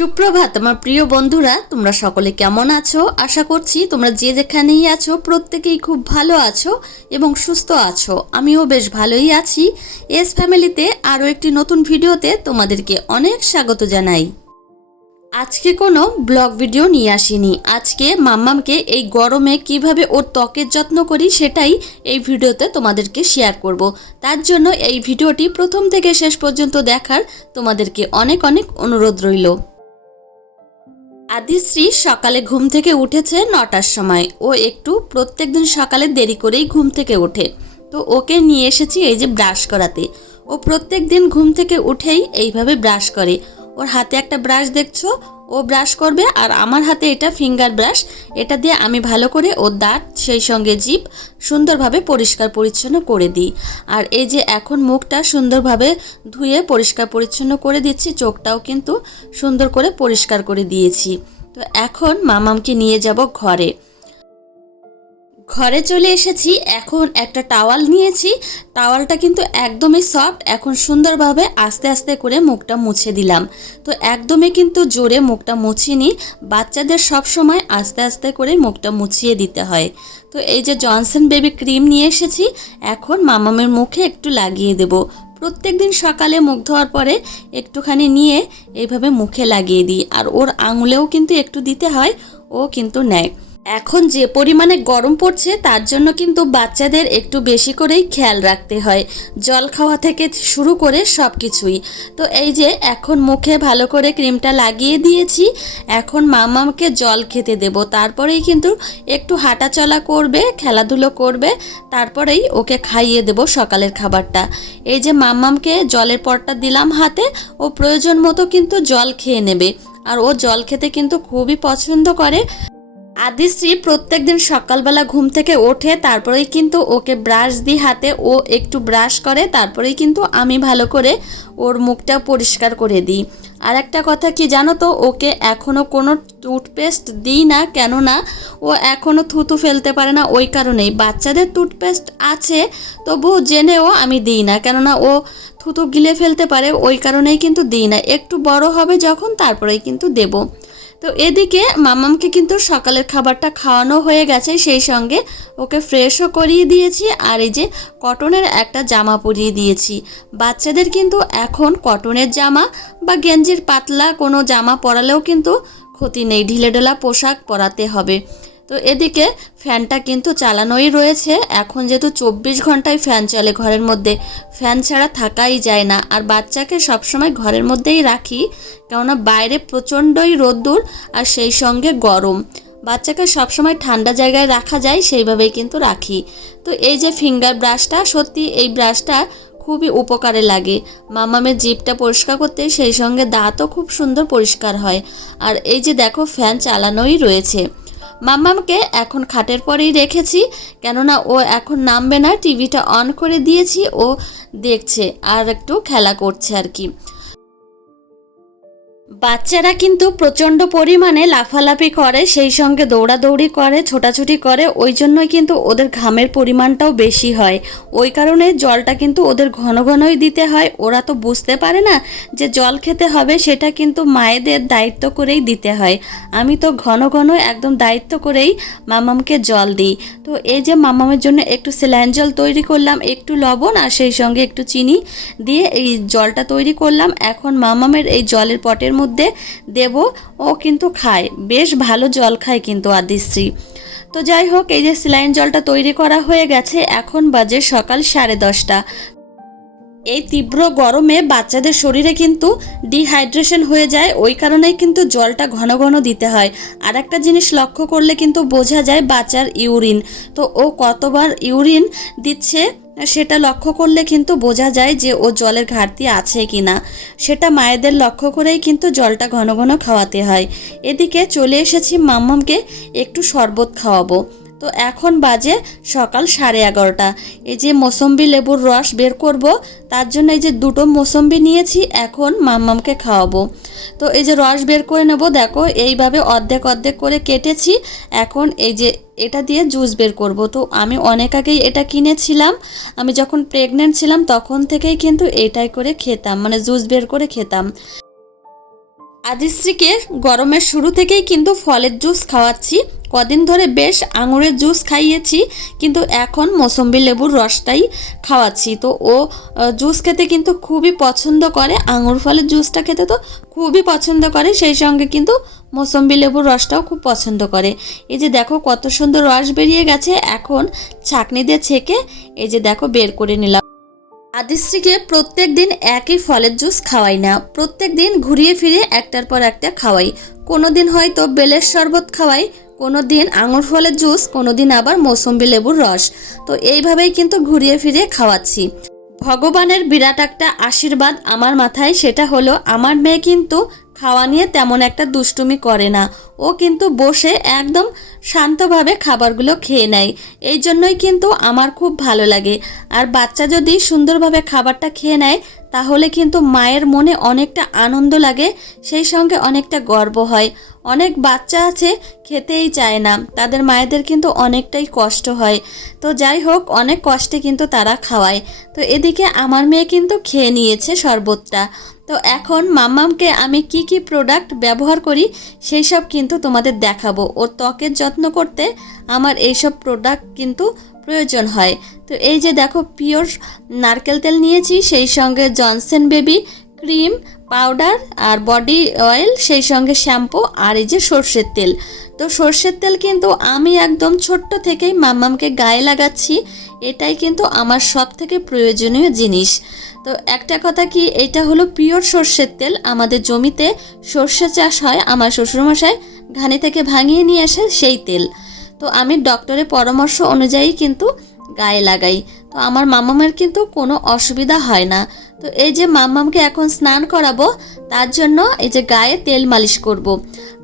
সুপ্রভাত, আমার প্রিয় বন্ধুরা, তোমরা সকলে কেমন আছো? আশা করছি তোমরা যে যেখানেই আছো, প্রত্যেকেই খুব ভালো আছো এবং সুস্থ আছো। আমিও বেশ ভালোই আছি। এস ফ্যামিলিতে আরও একটি নতুন ভিডিওতে তোমাদেরকে অনেক স্বাগত জানাই। আজকে কোনো ব্লগ ভিডিও নিয়ে আসিনি। আজকে মাম্মামকে এই গরমে কীভাবে ওর ত্বকের যত্ন করি সেটাই এই ভিডিওতে তোমাদেরকে শেয়ার করব। তার জন্য এই ভিডিওটি প্রথম থেকে শেষ পর্যন্ত দেখার তোমাদেরকে অনেক অনেক অনুরোধ রইল। আদিশ্রী সকালে ঘুম থেকে উঠেছে নটার সময়। ও একটু প্রত্যেক দিন সকালে দেরি করেই ঘুম থেকে ওঠে। তো ওকে নিয়ে এসেছি এই যে ব্রাশ করাতে। ও প্রত্যেক দিন ঘুম থেকে উঠেই এইভাবে ব্রাশ করে। ওর হাতে একটা ব্রাশ দেখছ? ও ব্রাশ করবে আর আমার হাতে এটা ফিঙ্গার ব্রাশ এটা দিয়ে আমি ভালো করে ওর দাঁত, সেই সঙ্গে জিভ সুন্দরভাবে পরিষ্কার পরিচ্ছন্ন করে দিই। আর এই যে এখন মুখটা সুন্দরভাবে ধুয়ে পরিষ্কার পরিচ্ছন্ন করে দিচ্ছি, চোখটাও কিন্তু সুন্দর করে পরিষ্কার করে দিয়েছি। তো এখন মামামকে নিয়ে যাব ঘরে। ঘরে চলে এসেছি, এখন একটা টাওয়াল নিয়েছি। টাওয়ালটা কিন্তু একদমই সফট এখন সুন্দরভাবে আস্তে আস্তে করে মুখটা মুছে দিলাম। তো একদমই কিন্তু জোরে মুখটা মুছিনি, বাচ্চাদের সব সময় আস্তে আস্তে করে মুখটা মুছিয়ে দিতে হয়। তো এই যে জনসন বেবি ক্রিম নিয়ে এসেছি, এখন মামামের মুখে একটু লাগিয়ে দেব। প্রত্যেক দিন সকালে মুখ ধোয়ার পরে একটুখানি নিয়ে এইভাবে মুখে লাগিয়ে দিই, আর ওর আঙুলেও কিন্তু একটু দিতে হয়, ও কিন্তু নেয়। এখন যে পরিমাণে গরম পড়ছে, তার জন্য কিন্তু বাচ্চাদের একটু বেশি করেই খেয়াল রাখতে হয়। জল খাওয়া থেকে শুরু করে সব কিছুই তো এই যে, এখন মুখে ভালো করে ক্রিমটা লাগিয়ে দিয়েছি। এখন মামাকে জল খেতে দেব। তারপরেই কিন্তু একটু হাঁটাচলা করবে, খেলাধুলো করবে। তারপরেই ওকে খাইয়ে দেব সকালের খাবারটা। এই যে মাম্মামকে জলের পটটা দিলাম হাতে, ও প্রয়োজন মতো কিন্তু জল খেয়ে নেবে। আর ও জল খেতে কিন্তু খুবই পছন্দ করে। আদিশ্রী প্রত্যেক দিন সকালবেলা ঘুম থেকে ওঠে, তারপরেই কিন্তু ওকে ব্রাশ দিই হাতে, ও একটু ব্রাশ করে, তারপরেই কিন্তু আমি ভালো করে ওর মুখটা পরিষ্কার করে দিই। আর একটা কথা কি জানো তো, ওকে এখনও কোনো টুথপেস্ট দিই না, কেননা ও এখনও থুতু ফেলতে পারে না ওই কারণেই। বাচ্চাদের টুথপেস্ট আছে, তবুও জেনেও আমি দিই না, কেননা ও থুতু গিলে ফেলতে পারে, ওই কারণেই কিন্তু দিই না। একটু বড় হবে যখন, তারপরেই কিন্তু দেবো। তো এদিকে মামামকে কিন্তু সকালের খাবারটা খাওয়ানো হয়ে গেছে সেই সঙ্গে ওকে ফ্রেশও করিয়ে দিয়েছি আর এই যে কটনের একটা জামা পরিয়ে দিয়েছি। বাচ্চাদের কিন্তু এখন কটনের জামা বা গেঞ্জির পাতলা কোনো জামা পরালেও কিন্তু ক্ষতি নেই। ঢিলেঢালা পোশাক পরাতে হবে। তো এদিকে ফ্যানটা কিন্তু চালানোই রয়েছে। এখন যেহেতু চব্বিশ ঘন্টায় ফ্যান চলে ঘরের মধ্যে, ফ্যান ছাড়া থাকাই যায় না। আর বাচ্চাকে সবসময় ঘরের মধ্যেই রাখি, কেননা বাইরে প্রচণ্ডই রোদ্দুর আর সেই সঙ্গে গরম। বাচ্চাকে সবসময় ঠান্ডা জায়গায় রাখা যায়, সেইভাবেই কিন্তু রাখি। তো এই যে ফিঙ্গার ব্রাশটা, সত্যি এই ব্রাশটা খুবই উপকারে লাগে। মামামের জিপটা পরিষ্কার করতে সেই সঙ্গে দাঁতও খুব সুন্দর পরিষ্কার হয়। আর এই যে দেখো, ফ্যান চালানোই রয়েছে। মাম্মামকে এখন খাটের পরেই রেখেছি, কেননা ও এখন নামবে না। টিভিটা অন করে দিয়েছি, ও দেখছে আর একটু খেলা করছে আর কি। বাচ্চারা কিন্তু প্রচণ্ড পরিমাণে লাফালাফি করে, সেই সঙ্গে দৌড়াদৌড়ি করে, ছোটাছুটি করে, ওই জন্যই কিন্তু ওদের ঘামের পরিমাণটাও বেশি হয়। ওই কারণে জলটা কিন্তু ওদের ঘন ঘনই দিতে হয়। ওরা তো বুঝতে পারে না যে জল খেতে হবে, সেটা কিন্তু মায়েদের দায়িত্ব করেই দিতে হয়। আমি তো ঘন ঘন একদম দায়িত্ব করেই মামামকে জল দিই। তো এই যে মামামের জন্য একটু স্যালাইন জল তৈরি করলাম, একটু লবণ আর সেই সঙ্গে একটু চিনি দিয়ে এই জলটা তৈরি করলাম। এখন মামামের এই জলের পটের মধ্যে দেব, ও কিন্তু খায়, বেশ ভালো জল খায় কিন্তু আদিশ্রী। তো যাই হোক, এই যে স্যালাইন জলটা তৈরি করা হয়ে গেছে, এখন বাজে সকাল সাড়ে দশটা। এই তীব্র গরমে বাচ্চাদের শরীরে কিন্তু ডিহাইড্রেশন হয়ে যায়। ওই কারণেই কিন্তু জলটা ঘন ঘন দিতে হয়। আর একটা জিনিস লক্ষ্য করলে কিন্তু বোঝা যায় বাচ্চার ইউরিন। তো ও কতবার ইউরিন দিচ্ছে সেটা লক্ষ্য করলে কিন্তু বোঝা যায় যে ও জলের ঘাটতি আছে কি না সেটা মায়েদের লক্ষ্য করেই কিন্তু জলটা ঘন ঘন খাওয়াতে হয়। এদিকে চলে এসেছি মাম্মামকে একটু শরবত খাওয়াবো। তো এখন বাজে সকাল সাড়ে এগারোটা। এই যে মৌসম্বি লেবুর রস বের করব, তার জন্য এই যে দুটো মৌসম্বি নিয়েছি, এখন মাম্মামকে খাওয়াবো। তো এই যে রস বের করে নেব, দেখো এইভাবে অর্ধেক অর্ধেক করে কেটেছি, এখন এই যে এটা দিয়ে জুস বের করব। তো আমি অনেক আগেই এটা কিনেছিলাম, আমি যখন প্রেগনেন্ট ছিলাম তখন থেকেই কিন্তু এটাই করে খেতাম মানে জুস বের করে খেতাম। আদিশ্রীকে গরমের শুরু থেকেই কিন্তু ফলের জুস খাওয়াচ্ছি। কদিন ধরে বেশ আঙুরের জুস খাইয়েছি, কিন্তু এখন মৌসম্বি লেবুর রসটাই খাওয়াচ্ছি। তো ও জুস খেতে কিন্তু খুবই পছন্দ করে, আঙুর ফলের জুসটা খেতে তো খুবই পছন্দ করে, সেই সঙ্গে কিন্তু মৌসম্বি লেবুর রসটাও খুব পছন্দ করে। এই যে দেখো কত সুন্দর রস বেরিয়ে গেছে, এখন ছাঁকনি দিয়ে ছেঁকে এই যে দেখো বের করে নিলাম। আদিশ্রীকে প্রত্যেক দিন একই ফলের জুস খাওয়াই না। প্রত্যেক দিন ঘুরিয়ে ফিরে একটার পর একটা খাওয়াই। কোনো দিন হয়তো বেলের শরবত খাওয়াই, কোনো দিন আঙুর ফলের জুস, কোনো দিন আবার মৌসম্বি লেবুর রস। তো এইভাবেই কিন্তু ঘুরিয়ে ফিরে খাওয়াচ্ছি। ভগবানের বিরাট একটা আশীর্বাদ আমার মাথায়, সেটা হলো আমার মেয়ে কিন্তু খাওয়া নিয়ে তেমন একটা দুষ্টুমি করে না। ও কিন্তু বসে একদম শান্তভাবে খাবারগুলো খেয়ে নেয়। এই জন্যই কিন্তু আমার খুব ভালো লাগে। আর বাচ্চা যদি সুন্দরভাবে খাবারটা খেয়ে নেয়, তাহলে কিন্তু মায়ের মনে অনেকটা আনন্দ লাগে, সেই সঙ্গে অনেকটা গর্ব হয়। অনেক বাচ্চা আছে, খেতেই চায় না। তাদের মায়েদের কিন্তু অনেকটাই কষ্ট হয়। তো যাই হোক, অনেক কষ্টে কিন্তু তারা খাওয়ায়। তো এদিকে আমার মেয়ে কিন্তু খেয়ে নিয়েছে শরবতটা। তো এখন মাম্মামকে আমি কি কি প্রোডাক্ট ব্যবহার করি, সেই সব কিন্তু তোমাদের দেখাবো। ওর ত্বকের যত্ন করতে আমার এইসব প্রোডাক্ট কিন্তু প্রয়োজন হয়। তো এই যে দেখো পিওর নারকেল তেল নিয়েছি, সেই সঙ্গে জনসেন বেবি ক্রিম পাউডার আর বডি অয়েল, সেই সঙ্গে শ্যাম্পু আর এই যে সর্ষের তেল। তো সর্ষের তেল কিন্তু আমি একদম ছোট্ট থেকেই মাম্মামকে গায়ে লাগাচ্ছি। এটাই কিন্তু আমার সব থেকে প্রয়োজনীয় জিনিস। তো একটা কথা কি, এটা হলো পিওর সর্ষের তেল। আমাদের জমিতে সর্ষে চাষ হয়, আমার শ্বশুরমশাই ঘানি থেকে ভাঙিয়ে নিয়ে আসে সেই তেল। তো আমি ডক্টরের পরামর্শ অনুযায়ী কিন্তু গায়ে লাগাই। তো আমার মামামের কিন্তু কোনো অসুবিধা হয় না। তো এই যে মাম্মামকে এখন স্নান করাবো, তার জন্য এই যে গায়ে তেল মালিশ করব।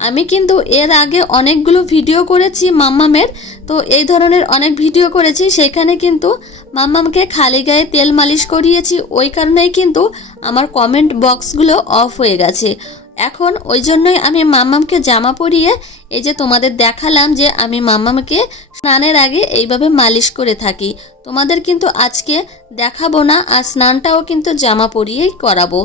আমি কিন্তু এর আগে অনেকগুলো ভিডিও করেছি মাম্মামের, তো এই ধরনের অনেক ভিডিও করেছি, সেখানে কিন্তু মাম্মামকে খালি গায়ে তেল মালিশ করিয়েছি, ওই কারণেই কিন্তু আমার কমেন্ট বক্সগুলো অফ হয়ে গেছে এখন ওই জন্যই আমি মাম্মামকে জামা পরিয়ে এই যে তোমাদের দেখালাম যে আমি মাম্মামকে স্নানের আগে এইভাবে মালিশ করে থাকি। তোমাদের কিন্তু আজকে দেখাবো না, আর স্নানটাও কিন্তু জামা পরিয়েই করাবো।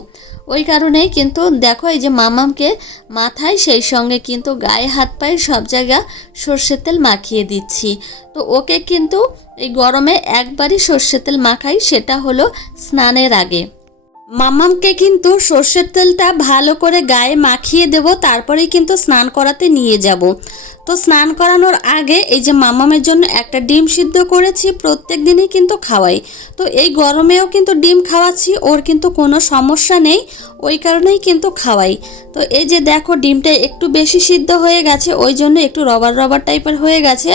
ওই কারণেই কিন্তু দেখো এই যে মামামকে মাথায় সেই সঙ্গে কিন্তু গায়ে হাত পায়ে সব জায়গা সর্ষের তেল মাখিয়ে দিচ্ছি। তো ওকে কিন্তু এই গরমে একবারই সর্ষের তেল মাখাই, সেটা হলো স্নানের আগে। মামামকে কিন্তু সর্ষের তেলটা ভালো করে গায়ে মাখিয়ে দেব, তারপরেই কিন্তু স্নান করাতে নিয়ে যাব। তো স্নান করানোর আগে এই যে মামামের জন্য একটা ডিম সিদ্ধ করেছি, প্রত্যেক দিনই কিন্তু খাওয়াই। তো এই গরমেও কিন্তু ডিম খাওয়াচ্ছি, ওর কিন্তু কোনো সমস্যা নেই, ওই কারণেই কিন্তু খাওয়াই। তো এই যে দেখো ডিমটা একটু বেশি সিদ্ধ হয়ে গেছে, ওই জন্য একটু রবার রবার টাইপের হয়ে গেছে।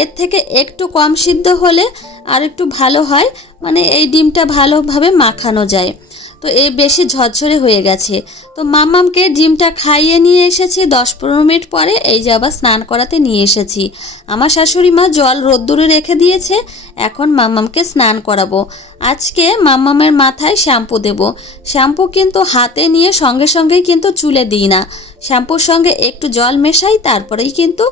এর থেকে একটু কম সিদ্ধ হলে আর একটু ভালো হয় মানে এই ডিমটা ভালোভাবে মাখানো যায়। তো এই বেশি ঝরঝরে হয়ে গেছে। তো মাম্মামকে ডিমটা খাইয়ে নিয়ে এসেছি, দশ পনেরো মিনিট পরে এই যে আবার স্নান করাতে নিয়ে এসেছি। আমার শাশুড়ি মা জল রোদ্দুরে রেখে দিয়েছে, এখন মাম্মামকে স্নান করাবো। আজকে মাম্মামের মাথায় শ্যাম্পু দেব। শ্যাম্পু কিন্তু হাতে নিয়ে সঙ্গে সঙ্গেই কিন্তু চুলে দিই না। শ্যাম্পুর সঙ্গে একটু জল মেশাই, তারপরেই কিন্তু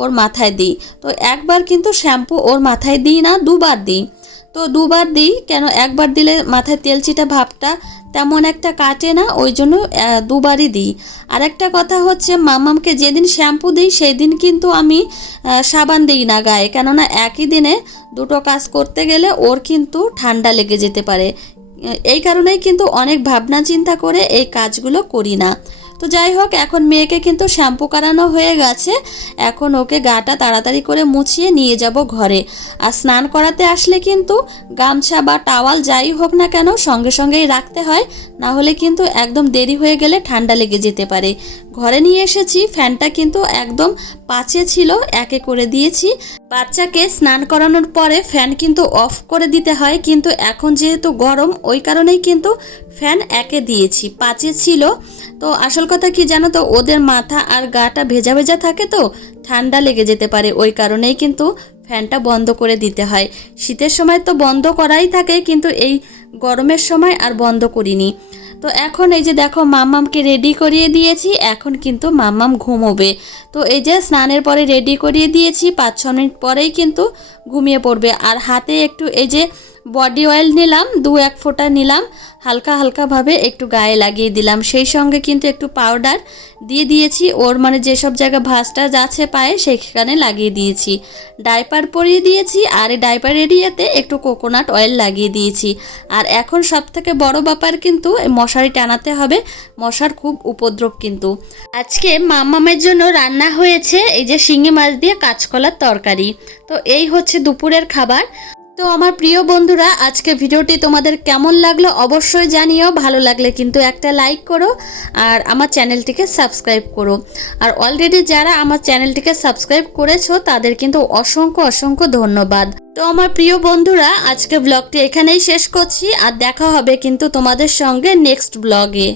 ওর মাথায় দিই। তো একবার কিন্তু শ্যাম্পু ওর মাথায় দিই না, দুবার দিই। তো দুবার দিই, কেন একবার দিলে মাথায় তেলচিটা ভাবটা তেমন একটা কাটে না, ওই জন্য দুবারই দিই। আর একটা কথা হচ্ছে, মামামকে যেদিন শ্যাম্পু দিই সেই দিন কিন্তু আমি সাবান দিই না গায়ে। কেননা একই দিনে দুটো কাজ করতে গেলে ওর কিন্তু ঠান্ডা লেগে যেতে পারে। এই কারণেই কিন্তু অনেক ভাবনা চিন্তা করে এই কাজগুলো করি না। তো যাই হোক, এখন মেয়েকে কিন্তু শ্যাম্পু করানো হয়ে গেছে। এখন ওকে গাটা তাড়াতাড়ি করে মুছিয়ে নিয়ে যাব ঘরে। আর স্নান করাতে আসলে কিন্তু গামছা বা টাওয়াল যাই হোক না কেন সঙ্গে সঙ্গেই রাখতে হয়। না হলে কিন্তু একদম দেরি হয়ে গেলে ঠান্ডা লেগে যেতে পারে। ঘরে নিয়ে এসেছি, ফ্যানটা কিন্তু একদম পাঁচে ছিল, একে করে দিয়েছি। বাচ্চাকে স্নান করানোর পরে ফ্যান কিন্তু অফ করে দিতে হয়, কিন্তু এখন যেহেতু গরম, ওই কারণেই কিন্তু ফ্যান একে দিয়েছি, পাঁচে ছিল। তো আসল কথা কি জানো তো, ওদের মাথা আর গাটা ভেজা ভেজা থাকে তো, ঠান্ডা লেগে যেতে পারে, ওই কারণেই কিন্তু ফ্যানটা বন্ধ করে দিতে হয়। শীতের সময় তো বন্ধ করাই থাকে, কিন্তু এই গরমের সময় আর বন্ধ করিনি। তো এখন এই যে দেখো মাম্মামকে রেডি করিয়ে দিয়েছি, এখন কিন্তু মাম্মাম ঘুমোবে। তো এই যে স্নানের পরে রেডি করিয়ে দিয়েছি পাঁচ ছ মিনিট পরেই কিন্তু ঘুমিয়ে পড়বে। আর হাতে একটু এই যে বডি অয়েল নিলাম, দু এক ফোঁটা নিলাম, হালকা হালকাভাবে একটু গায়ে লাগিয়ে দিলাম। সেই সঙ্গে কিন্তু একটু পাউডার দিয়ে দিয়েছি। ওর মানে যেসব জায়গায় ভাঁজটা যাচ্ছে পায়ে, সেখানে লাগিয়ে দিয়েছি। ডাইপার পরিয়ে দিয়েছি আর এই ডাইপার এরিয়াতে একটু কোকোনাট অয়েল লাগিয়ে দিয়েছি। আর এখন সব থেকে বড় ব্যাপার কিন্তু মশারি টানাতে হবে। মশার খুব উপদ্রব কিন্তু। আজকে মামামের জন্য রান্না হয়েছে এই যে শিঙি মাছ দিয়ে কাঁচকলার তরকারি। তো এই হচ্ছে দুপুরের খাবার। তো আমার প্রিয় বন্ধুরা, আজকে ভিডিওটি তোমাদের কেমন লাগল অবশ্যই জানিও, ভালো লাগলে কিন্তু একটা লাইক করো আর আমার চ্যানেলটিকে সাবস্ক্রাইব করো। আর অলরেডি যারা আমার চ্যানেলটিকে সাবস্ক্রাইব করেছ, তাদের কিন্তু অসংখ্য অসংখ্য ধন্যবাদ। তো আমার প্রিয় বন্ধুরা, আজকে ব্লগটি এখানেই শেষ করছি, আর দেখা হবে কিন্তু তোমাদের সঙ্গে নেক্সট ব্লগে